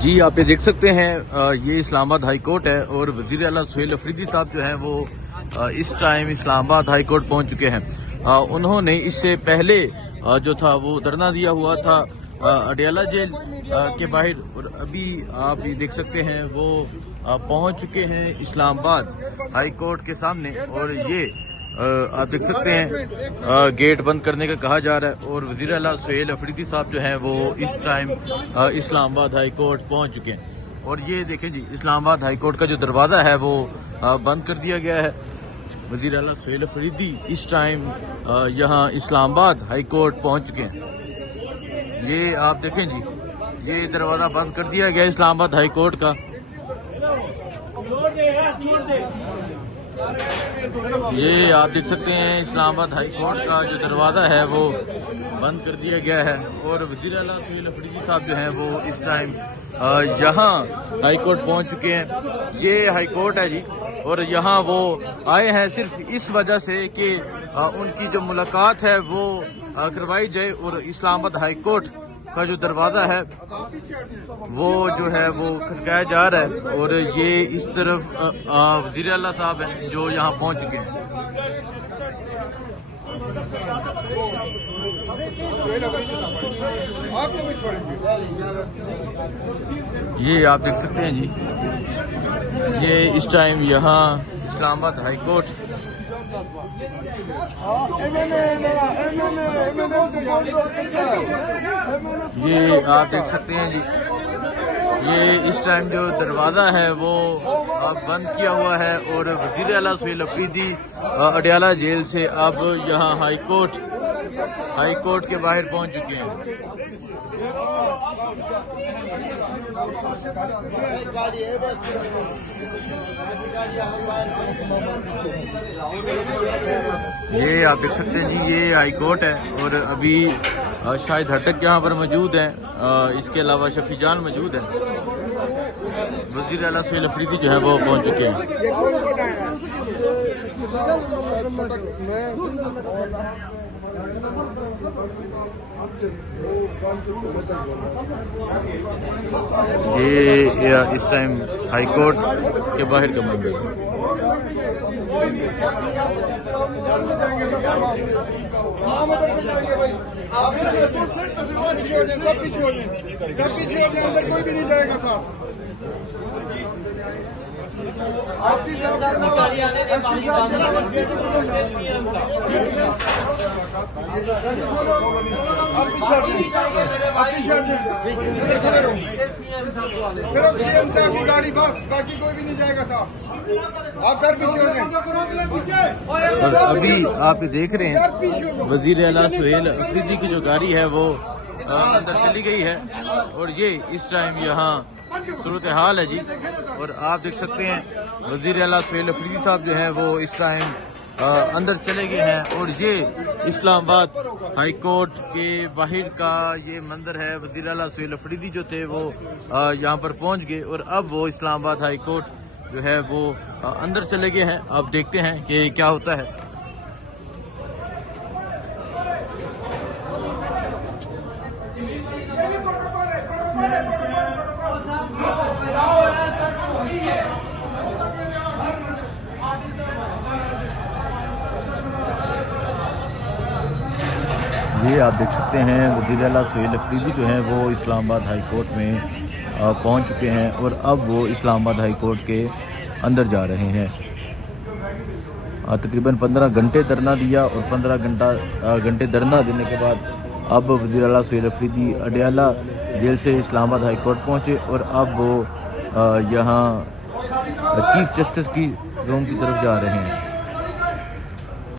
जी आप ये देख सकते हैं ये इस्लामाबाद हाई कोर्ट है और वज़ीर आला सुहेल अफरीदी साहब जो हैं वो इस टाइम इस्लामाबाद हाई कोर्ट पहुंच चुके हैं। उन्होंने इससे पहले जो था वो धरना दिया हुआ था अडियाला जेल के बाहर और अभी आप ये देख सकते हैं वो पहुंच चुके हैं इस्लामाबाद हाई कोर्ट के सामने और ये आप देख सकते हैं गेट बंद करने का कहा जा रहा है और वज़ीर आला सुहेल अफरीदी साहब जो हैं वो इस टाइम इस्लामाबाद हाई कोर्ट पहुंच चुके हैं। और ये देखें जी इस्लामाबाद हाई कोर्ट का जो दरवाज़ा है वो बंद कर दिया गया है। वज़ीर आला सुहेल अफरीदी इस टाइम यहाँ इस्लामाबाद हाई कोर्ट पहुंच चुके हैं। ये आप देखें जी ये दरवाज़ा बंद कर दिया गया इस्लामाबाद हाई कोर्ट का। ये आप देख सकते हैं इस्लामाबाद हाई कोर्ट का जो दरवाज़ा है वो बंद कर दिया गया है और वज़ीर आला सुहेल अफरीदी साहब जो हैं वो इस टाइम यहाँ हाई कोर्ट पहुँच चुके हैं। ये हाई कोर्ट है जी और यहाँ वो आए हैं सिर्फ इस वजह से कि उनकी जो मुलाकात है वो करवाई जाए और इस्लामाबाद हाई कोर्ट का जो दरवाज़ा है वो जो है वो खटकाया जा रहा है और ये इस तरफ वज़ीर आला साहब हैं जो यहाँ पहुँच चुके हैं। ये आप देख सकते हैं जी ये इस टाइम यहाँ इस्लामाबाद हाई कोर्ट ये आप देख सकते हैं जी ये इस टाइम जो दरवाज़ा है वो बंद किया हुआ है और वज़ीर आला सुहेल अफरीदी अडियाला जेल से अब यहाँ हाई कोर्ट के बाहर पहुँच चुके हैं। ये आप देख सकते हैं जी ये हाई कोर्ट है और अभी शाहिद हटक यहाँ पर मौजूद हैं, इसके अलावा शफी जान मौजूद है। वज़ीर आला सुहेल अफरीदी जो है वो पहुँच चुके हैं। ये इस टाइम हाई कोर्ट के बाहर का मंदिर है। सब पीछे अंदर कोई भी नहीं जाएगा साहब। सिर्फ सीएम से आपकी गाड़ी बस, बाकी कोई भी नहीं जाएगा साहब। आप सर पीछे और अभी आप देख रहे हैं वज़ीर आला सुहेल अफरीदी की जो गाड़ी है वो अंदर चली गई है और ये इस टाइम यहाँ सूरत हाल है जी। और आप देख सकते हैं वज़ीर आला सुहेल अफरीदी साहब जो हैं वो इस टाइम अंदर चले गए हैं और ये इस्लामाबाद हाई कोर्ट के बाहर का ये मंदिर है। वज़ीर आला सुहेल अफरीदी जो थे वो यहाँ पर पहुँच गए और अब वो इस्लामाबाद हाई कोर्ट जो है वो अंदर चले गए हैं। आप देखते हैं कि क्या होता है। ये आप देख सकते हैं वज़ीर आला सुहेल अफरीदी जो हैं वो इस्लामाबाद हाई कोर्ट में पहुंच चुके हैं और अब वो इस्लामाबाद हाई कोर्ट के अंदर जा रहे हैं। तकरीबन 15 घंटे धरना दिया और 15 घंटे धरना देने के बाद अब वज़ीर आला सुहेल अफरीदी अडियाला जेल से इस्लामाबाद हाई कोर्ट पहुँचे और अब वो यहाँ चीफ जस्टिस की रूम की तरफ जा रहे हैं।